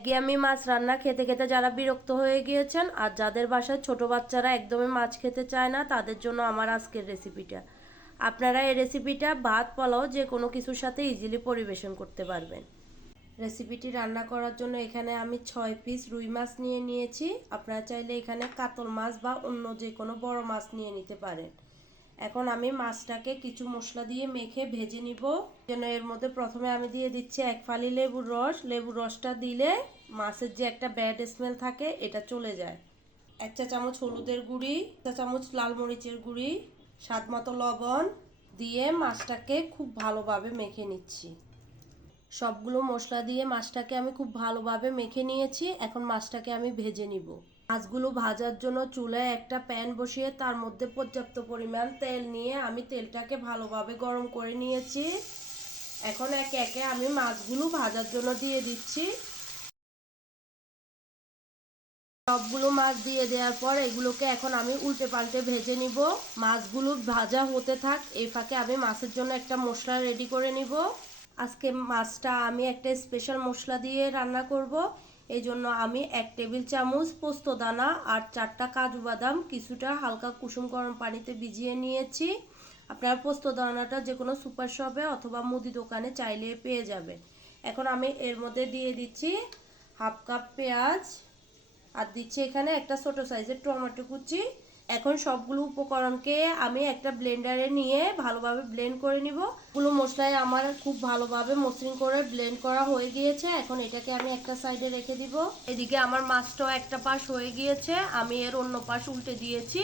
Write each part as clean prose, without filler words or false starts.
একঘেয়েমি মাছ রান্না খেতে খেতে যারা বিরক্ত হয়ে গিয়েছেন আর যাদের বাসায় ছোট বাচ্চারা একদমই মাছ খেতে চায় না, তাদের জন্য আমার আজকের রেসিপিটা। আপনারা এই রেসিপিটা ভাত পোলাও যে কোনো কিছুর সাথে ইজিলি পরিবেশন করতে পারবেন। রেসিপিটি রান্না করার জন্য এখানে আমি 6 পিস রুই মাছ নিয়ে নিয়েছি। আপনারা চাইলে এখানে কাতল মাছ বা অন্য যে কোনো বড় মাছ নিয়ে নিতে পারেন। এখন আমি মাছটাকে কিছু মশলা দিয়ে মেখে ভেজে নিব। যেন এর মধ্যে প্রথমে আমি দিয়ে দিচ্ছি 1 ফালি লেবুর রস। লেবুর রসটা দিলে মাছের যে একটা ব্যাড স্মেল থাকে এটা চলে যায়। 1 চা চামচ হলুদের গুঁড়ি, 1 চা চামচ লাল মরিচের গুঁড়ি, স্বাদ মতো লবণ দিয়ে মাছটাকে খুব ভালোভাবে মেখে নিচ্ছি। সবগুলো মশলা দিয়ে মাছটাকে আমি খুব ভালোভাবে মেখে নিয়েছি। এখন মাছটাকে আমি ভেজে নিব। মাছগুলো ভাজার জন্য চুলায় একটা প্যান বসিয়ে তার মধ্যে পর্যাপ্ত পরিমাণ তেল নিয়ে আমি তেলটাকে ভালোভাবে গরম করে নিয়েছি। এখন একে একে আমি মাছগুলো ভাজার জন্য দিয়ে দিচ্ছি। সবগুলো মাছ দিয়ে দেওয়ার পর এগুলোকে এখন আমি উল্টে পাল্টে ভেজে নিব। মাছগুলো ভাজা হতে থাক, এই ফাঁকে আমি মাছের জন্য একটা মশলা রেডি করে নিব। আজকে মাছটা আমি একটা স্পেশাল মশলা দিয়ে রান্না করব। এই জন্য আমি 1 টেবিল চামচ পোস্ত দানা আর 4টা কাজু বাদাম কিছুটা হালকা কুসুম গরম পানিতে ভিজিয়ে নিয়েছি। আপনার পোস্ত দানাটা যে কোনো সুপার শপে অথবা মুদি দোকানে চাইলে পেয়ে যাবে। এখন আমি এর মধ্যে দিয়ে দিচ্ছি 1/2 কাপ পেঁয়াজ আর দিচ্ছি এখানে একটা ছোট সাইজের টমেটো কুচি। এখন সবগুলো উপকরণকে আমি একটা ব্লেন্ডারে নিয়ে ভালোভাবে ব্লেন্ড করে নিব। গুলো মশলায় আমার খুব ভালোভাবে মসৃণ করে ব্লেন্ড করা হয়ে গিয়েছে। এখন এটাকে আমি একটা সাইডে রেখে দিব। এদিকে আমার মাছটাও একটা পাশ হয়ে গিয়েছে, আমি এর অন্য পাশ উল্টে দিয়েছি।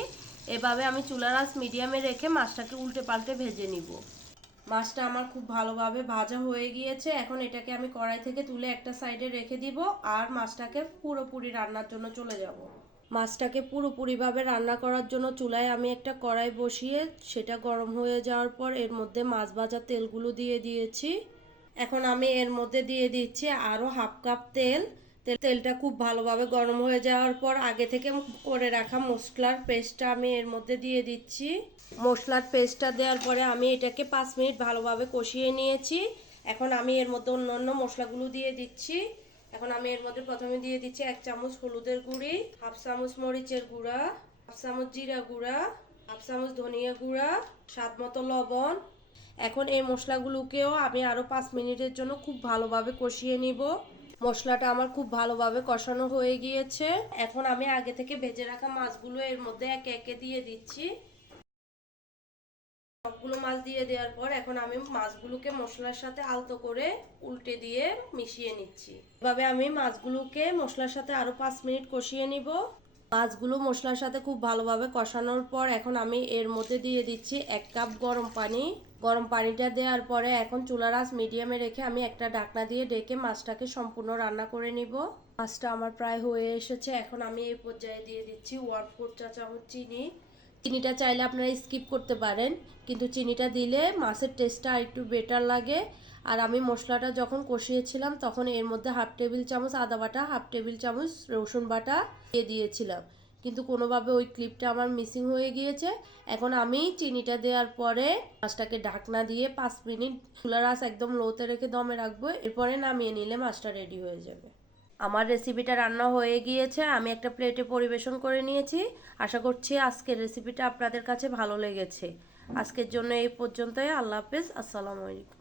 এভাবে আমি চুলার আঁচ মিডিয়ামে রেখে মাছটাকে উল্টে পাল্টে ভেজে নিব। মাছটা আমার খুব ভালোভাবে ভাজা হয়ে গিয়েছে। এখন এটাকে আমি কড়াই থেকে তুলে একটা সাইডে রেখে দিব আর মাছটাকে পুরোপুরি রান্নার জন্য চলে যাব। মাছটাকে পুরোপুরিভাবে রান্না করার জন্য চুলায় আমি একটা কড়াই বসিয়ে সেটা গরম হয়ে যাওয়ার পর এর মধ্যে মাছ ভাজা তেলগুলো দিয়ে দিয়েছি। এখন আমি এর মধ্যে দিয়ে দিচ্ছি আরও 1/2 কাপ তেল। তেলটা খুব ভালোভাবে গরম হয়ে যাওয়ার পর আগে থেকে করে রাখা মশলার পেস্টটা আমি এর মধ্যে দিয়ে দিচ্ছি। মশলার পেস্টটা দেওয়ার পরে আমি এটাকে 5 মিনিট ভালোভাবে কষিয়ে নিয়েছি। এখন আমি এর মধ্যে অন্যান্য মশলাগুলো দিয়ে দিচ্ছি। এখন আমি এর মধ্যে প্রথমে দিয়ে দিচ্ছি 1 চামচ হলুদের গুঁড়ি, 1/2 চামচ মরিচের গুঁড়া, 1/2 চামচ জিরা গুঁড়া, 1/2 চামচ ধনিয়া গুঁড়া, স্বাদ মতো লবণ। এখন এই মশলাগুলোকেও আমি আরও 5 মিনিটের জন্য খুব ভালোভাবে কষিয়ে নিব। মশলাটা আমার খুব ভালোভাবে কষানো হয়ে গিয়েছে। এখন আমি আগে থেকে ভেজে রাখা মাছগুলো এর মধ্যে একে একে দিয়ে দিচ্ছি। সবগুলো মাছ দিয়ে দেওয়ার পর এখন আমি মাছগুলোকে মশলার সাথে আলতো করে উল্টে দিয়ে মিশিয়ে নিচ্ছি। এভাবে আমি মাছগুলোকে মশলার সাথে আরো 5 মিনিট কষিয়ে নিব। মাছগুলো মশলার সাথে খুব ভালোভাবে কষানোর পর এখন আমি এর মধ্যে দিয়ে দিচ্ছি 1 কাপ গরম পানি। গরম পানিটা দেওয়ার পরে এখন চুলার আঁচ মিডিয়ামে রেখে আমি একটা ঢাকনা দিয়ে ঢেকে মাছটাকে সম্পূর্ণ রান্না করে নিব। মাছটা আমার প্রায় হয়ে এসেছে। এখন আমি এই পর্যায়ে দিয়ে দিচ্ছি 1/4 চা চামচ চিনি। চিনিটা চাইলে আপনারা স্কিপ করতে পারেন, কিন্তু চিনিটা দিলে মাছের টেস্টটা আরেকটু বেটার লাগে। আর আমি মশলাটা যখন কষিয়েছিলাম তখন এর মধ্যে 1/2 টেবিল চামচ আদা বাটা, 1/2 টেবিল চামচ রসুন বাটা দিয়ে দিয়েছিলাম, কিন্তু কোনোভাবে ওই ক্লিপটা আমার মিসিং হয়ে গিয়েছে। এখন আমি চিনিটা দেওয়ার পরে মাছটাকে ঢাকনা দিয়ে 5 মিনিট চুলার আঁচ একদম লোতে রেখে দমে রাখবো। এরপরে নামিয়ে নিলে মাছটা রেডি হয়ে যাবে। আমার রেসিপিটা রান্না হয়ে গিয়েছে, আমি একটা প্লেটে পরিবেশন করে নিয়েছি। আশা করছি আজকের রেসিপিটা আপনাদের কাছে ভালো লেগেছে। আজকের জন্য এই পর্যন্তই। আল্লাহ হাফেজ, আসসালামু আলাইকুম।